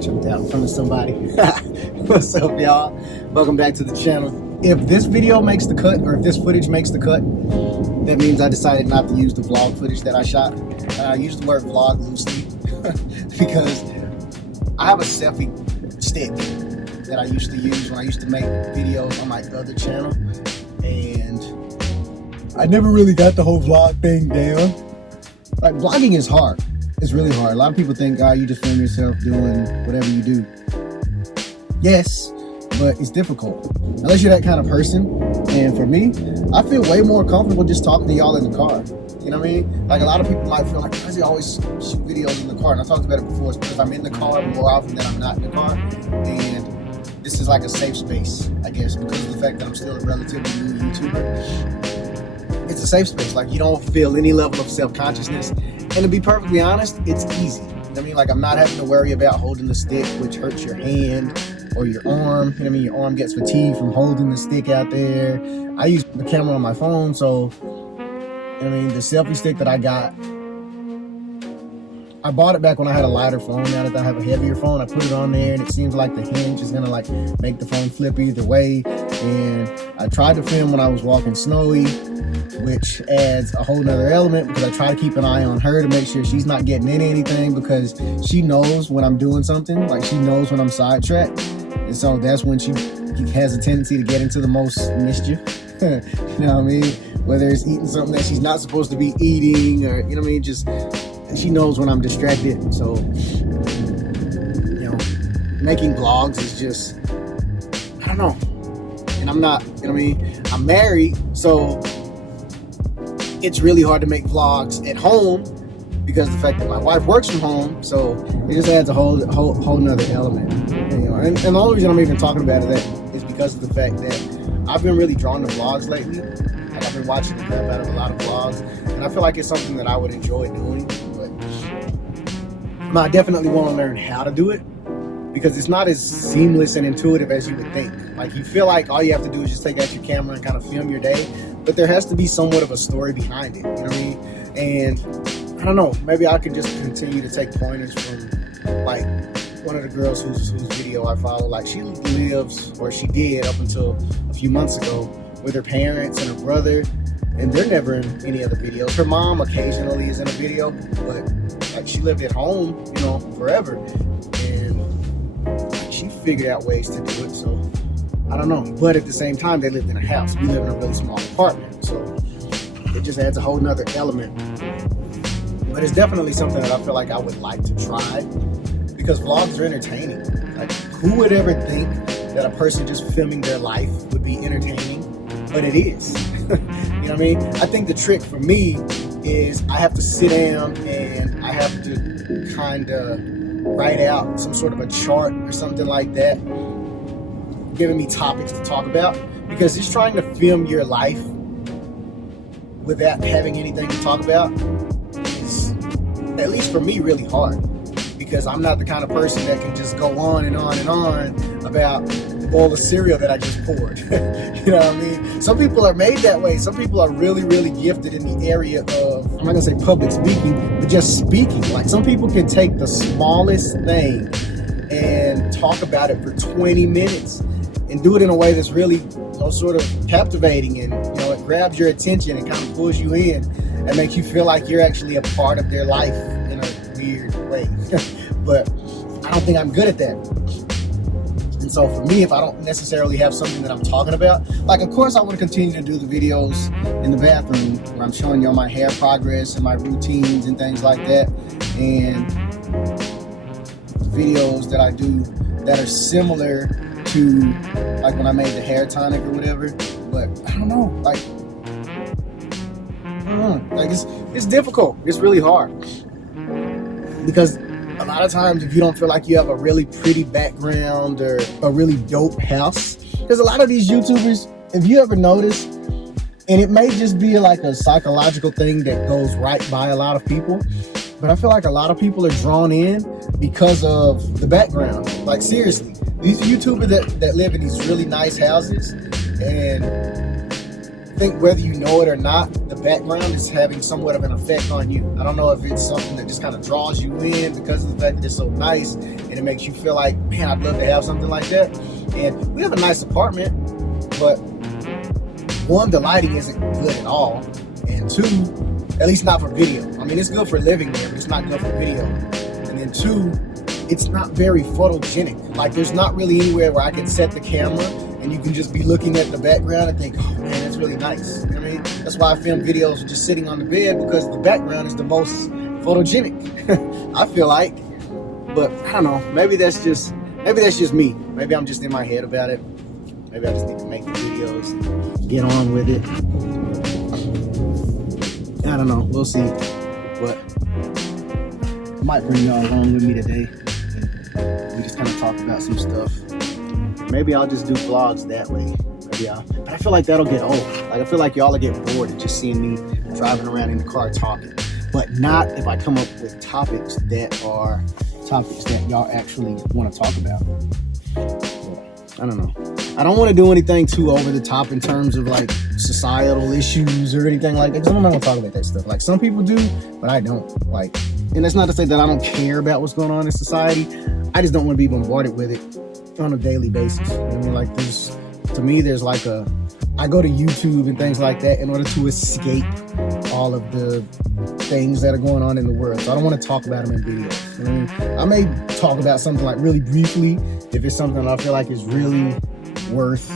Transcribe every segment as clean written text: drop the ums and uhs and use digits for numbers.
Jumped out in front of somebody. What's up, y'all? Welcome back to the channel. If this video makes the cut, or if this footage makes the cut, that means I decided not to use the vlog footage that I shot. I use the word vlog loosely because I have a selfie stick that I used to use when I used to make videos on my other channel, and I never really got the whole vlog thing down. Like, vlogging is hard. It's really hard. A lot of people think, you just film yourself doing whatever you do. Yes, but it's difficult. Unless you're that kind of person. And for me, I feel way more comfortable just talking to y'all in the car. You know what I mean? Like, a lot of people might feel like, why does he always shoot videos in the car? And I talked about it before. It's because I'm in the car more often than I'm not in the car. And this is like a safe space, I guess, because of the fact that I'm still a relatively new YouTuber. It's a safe space. Like, you don't feel any level of self-consciousness. And to be perfectly honest, it's easy. I mean, like, I'm not having to worry about holding the stick, which hurts your hand or your arm. You know what I mean? Your arm gets fatigued from holding the stick out there. I use the camera on my phone, so, you know what I mean, the selfie stick that I got, I bought it back when I had a lighter phone. Now that I have a heavier phone, I put it on there, and it seems like the hinge is gonna, like, make the phone flip either way. And I tried to film when I was walking snowy, which adds a whole nother element because I try to keep an eye on her to make sure she's not getting in anything, because she knows when I'm doing something. Like, she knows when I'm sidetracked, and so that's when she has a tendency to get into the most mischief. You know what I mean? Whether it's eating something that she's not supposed to be eating, or, you know what I mean, just she knows when I'm distracted. So, you know, making vlogs is just, I don't know. And I'm not, you know what I mean, I'm married, so it's really hard to make vlogs at home because of the fact that my wife works from home. So it just adds a whole nother element. You know, and the only reason I'm even talking about it is because of the fact that I've been really drawn to vlogs lately. Like, I've been watching the crap out of a lot of vlogs, and I feel like it's something that I would enjoy doing. But I definitely want to learn how to do it, because it's not as seamless and intuitive as you would think. Like, you feel like all you have to do is just take out your camera and kind of film your day, but there has to be somewhat of a story behind it, you know what I mean? And I don't know, maybe I could just continue to take pointers from, like, one of the girls whose video I follow. Like, she lives, or she did up until a few months ago, with her parents and her brother, and they're never in any other videos. Her mom occasionally is in a video, but, like, she lived at home, you know, forever, and she figured out ways to do it. So I don't know, but at the same time, they lived in a house. We live in a really small apartment, so it just adds a whole nother element. But it's definitely something that I feel like I would like to try, because vlogs are entertaining. Like, who would ever think that a person just filming their life would be entertaining? But it is. You know what I mean? I think the trick for me is I have to sit down and I have to kind of write out some sort of a chart or something like that, giving me topics to talk about, because just trying to film your life without having anything to talk about is, at least for me, really hard, because I'm not the kind of person that can just go on and on and on about all the cereal that I just poured. You know what I mean? Some people are made that way. Some people are really, really gifted in the area of, I'm not gonna say public speaking, but just speaking. Like, some people can take the smallest thing and talk about it for 20 minutes and do it in a way that's really, you know, sort of captivating, and, you know, it grabs your attention and kind of pulls you in and makes you feel like you're actually a part of their life in a weird way. But I don't think I'm good at that. And so for me, if I don't necessarily have something that I'm talking about, like, of course I want to continue to do the videos in the bathroom where I'm showing y'all my hair progress and my routines and things like that, and videos that I do that are similar to, like, when I made the hair tonic or whatever. But I don't know, like, it's difficult. It's really hard, because a lot of times, if you don't feel like you have a really pretty background or a really dope house, because a lot of these YouTubers, if you ever notice, and it may just be like a psychological thing that goes right by a lot of people, but I feel like a lot of people are drawn in because of the background. Like, seriously, these YouTubers that live in these really nice houses, and think whether you know it or not, the background is having somewhat of an effect on you. I don't know if it's something that just kind of draws you in because of the fact that it's so nice and it makes you feel like, man, I'd love to have something like that. And we have a nice apartment, but one, the lighting isn't good at all, and two, at least not for video. I mean, it's good for living there, but it's not good for video. And then two, it's not very photogenic. Like, there's not really anywhere where I can set the camera and you can just be looking at the background and think, oh man, that's really nice. You know what I mean? That's why I film videos just sitting on the bed, because the background is the most photogenic, I feel like. But I don't know, maybe that's just me. Maybe I'm just in my head about it. Maybe I just need to make the videos and get on with it. I don't know, we'll see. But I might bring y'all along with me today. We just kind of talk about some stuff. Maybe I'll just do vlogs that way. But I feel like that'll get old. Like, I feel like y'all will get bored of just seeing me driving around in the car talking. But not if I come up with topics that y'all actually want to talk about. I don't know. I don't want to do anything too over the top in terms of like societal issues or anything like that, because I'm not going to talk about that stuff. Like, some people do, but I don't. Like, and that's not to say that I don't care about what's going on in society. I just don't want to be bombarded with it on a daily basis. You know what I mean? Like, there's like I go to YouTube and things like that in order to escape all of the things that are going on in the world. So I don't want to talk about them in videos. You know what I mean? I may talk about something like really briefly if it's something I feel like is really worth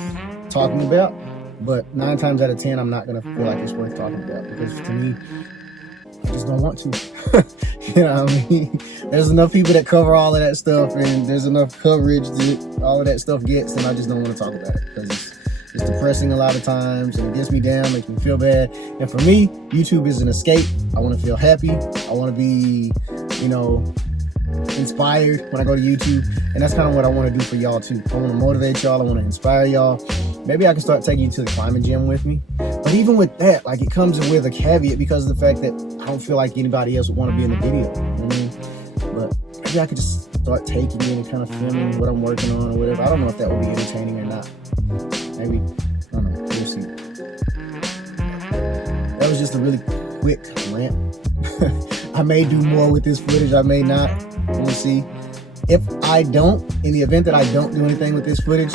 talking about, but 9 times out of 10 I'm not gonna feel like it's worth talking about, because to me, I just don't want to. You know what I mean? There's enough people that cover all of that stuff, and there's enough coverage that all of that stuff gets, and I just don't want to talk about it because it's depressing a lot of times, and it gets me down, makes me feel bad. And for me, YouTube is an escape. I want to feel happy. I want to be, inspired when I go to YouTube, and that's kind of what I want to do for y'all too. I want to motivate y'all. I want to inspire y'all. Maybe I can start taking you to the climbing gym with me. But even with that, like, it comes with a caveat because of the fact that I don't feel like anybody else would want to be in the video. You know what I mean? But maybe I could just start taking you and kind of filming what I'm working on or whatever. I don't know if that would be entertaining or not. Maybe, I don't know. We'll see. That was just a really quick rant. I may do more with this footage. I may not. We'll see. If I don't, in the event that I don't do anything with this footage,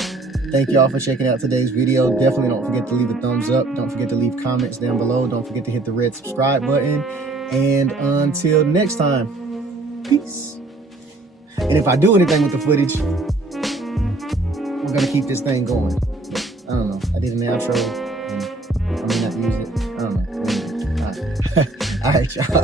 thank y'all for checking out today's video. Definitely don't forget to leave a thumbs up. Don't forget to leave comments down below. Don't forget to hit the red subscribe button. And until next time, peace. And if I do anything with the footage, we're going to keep this thing going. I don't know. I did an outro. And I may not use it. I don't know. All right, y'all.